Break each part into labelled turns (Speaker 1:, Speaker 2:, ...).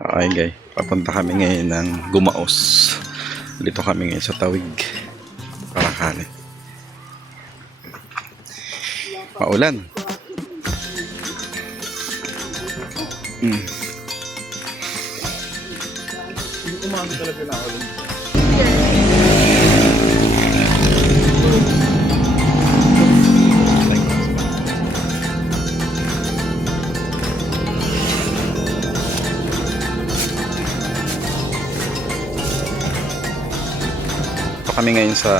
Speaker 1: Okay guys, papunta kami ngayon ng Gumaos. Dito kami ngayon sa Tawig. Parakali. Maulan. Hmm. Ito kami ngayon sa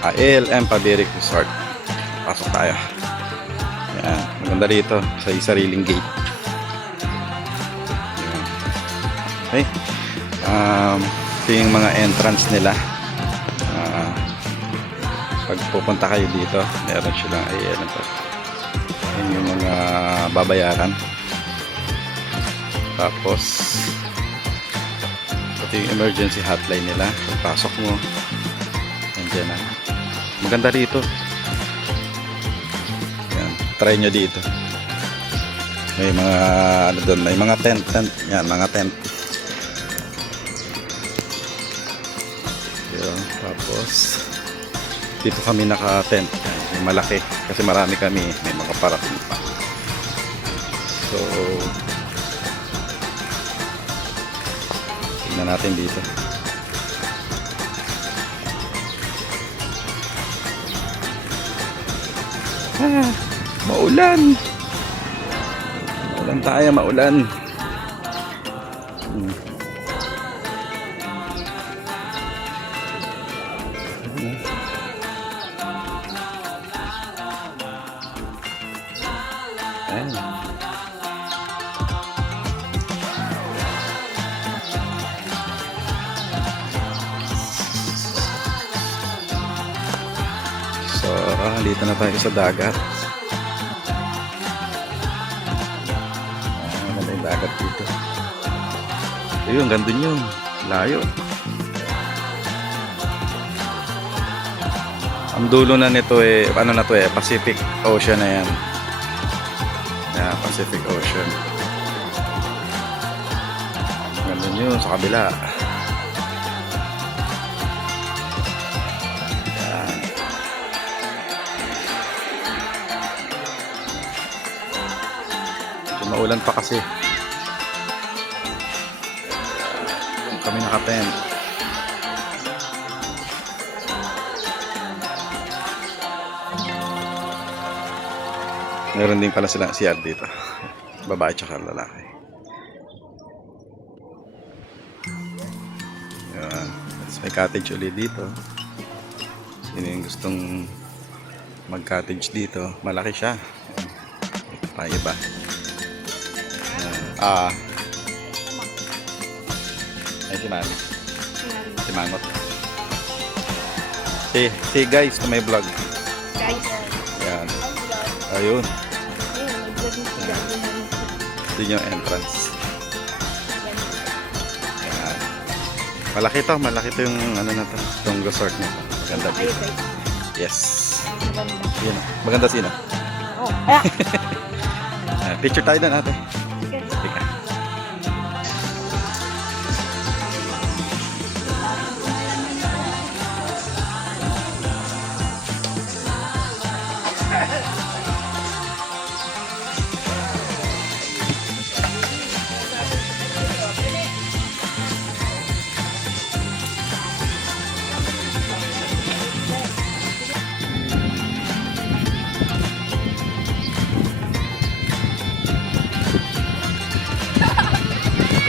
Speaker 1: uh, ALM Paberic Resort. Pasok tayo. Yan. Maganda rito sa sariling gate. Yan. Okay. Um, ito yung mga entrance nila. Ah, pag pupunta kayo dito, meron silang ALM pa. Yan yung mga babayaran. Tapos, ito yung emergency hotline nila. Pagpasok mo, nandiyan na. Maganda rito. Yan, try nyo dito. May mga, ano doon, may mga tent, tent. Yan, mga tent. Yun, tapos, dito kami naka-tent. Yan, Yung malaki. Kasi marami kami, may mga parating pa. So, tingnan natin dito. Ah, maulan. Maulan tayo, maulan. Hmm. Ayan. Ah, dito na tayo sa dagat. Ah, maganda yung dagat dito. Ayun, gandun yun. Layo. Ang dulo na nito eh, ano na to eh, Pacific Ocean na yan. Yeah, Pacific Ocean. Gandun yun, sa kabila. Maulan pa kasi. Kami naka-tent. Meron din pala sila CR dito. Babae tsaka lalaki. Yan. Tapos may cottage ulit dito. Sino yung gustong mag-cottage dito? Malaki siya. Ito pa iba. Yan. Ah. Ay, si Mami. Si Mangot. Si, si guys, kung may vlog.
Speaker 2: Guys,
Speaker 1: Yan. Ayun.
Speaker 2: na.
Speaker 1: Yun yung entrance. Yan. Malaki to, malaki to yung ano na to, yung resort nito. Maganda
Speaker 2: Ayun,
Speaker 1: dito. Yes.
Speaker 2: Maganda.
Speaker 1: Yun. Maganda sino?
Speaker 2: Oh, ah,
Speaker 1: Ah, picture tayo na natin.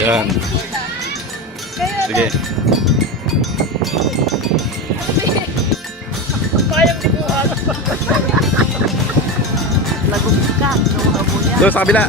Speaker 1: Yan. Sige.
Speaker 2: Kayang di po ano. Lagot ka.
Speaker 1: Doon sa kabila.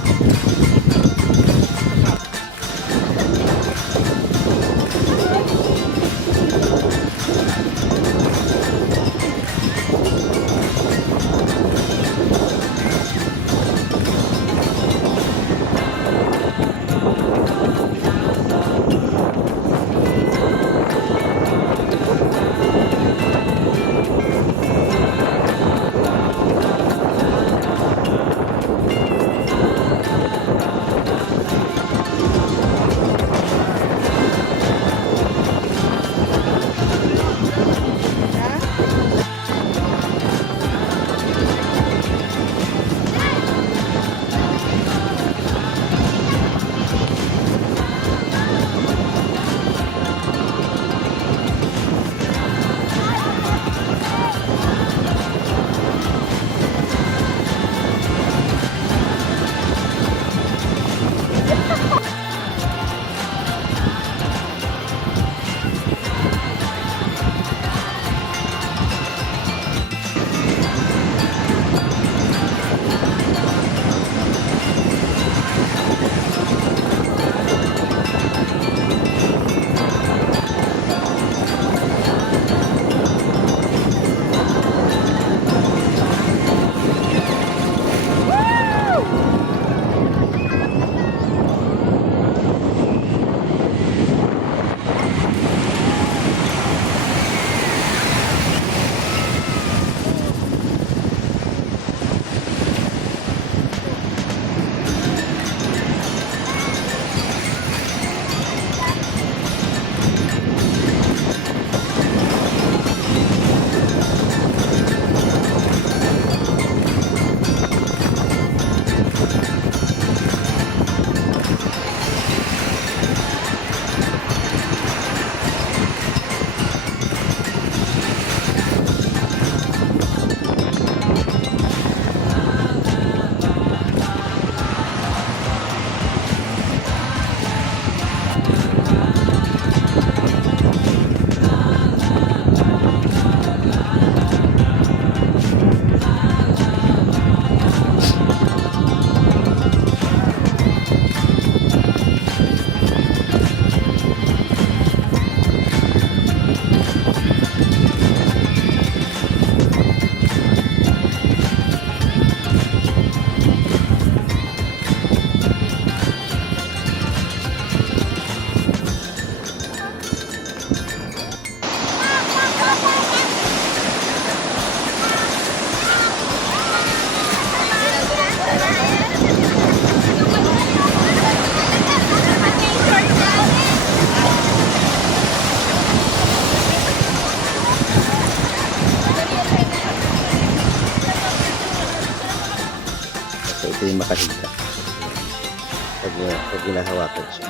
Speaker 1: Namatay siya.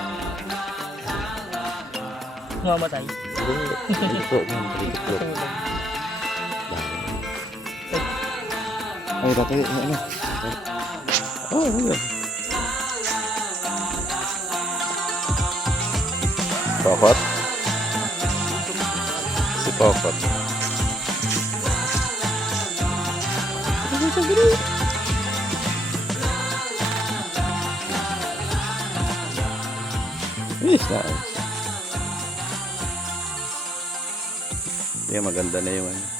Speaker 2: Mamatay.
Speaker 1: Hindi, hindi po. Hindi po. Ay, dati, ano, ano? Oh, ano? Pokot? Si Pokot. Yes, na. Yeah, maganda na yung ano.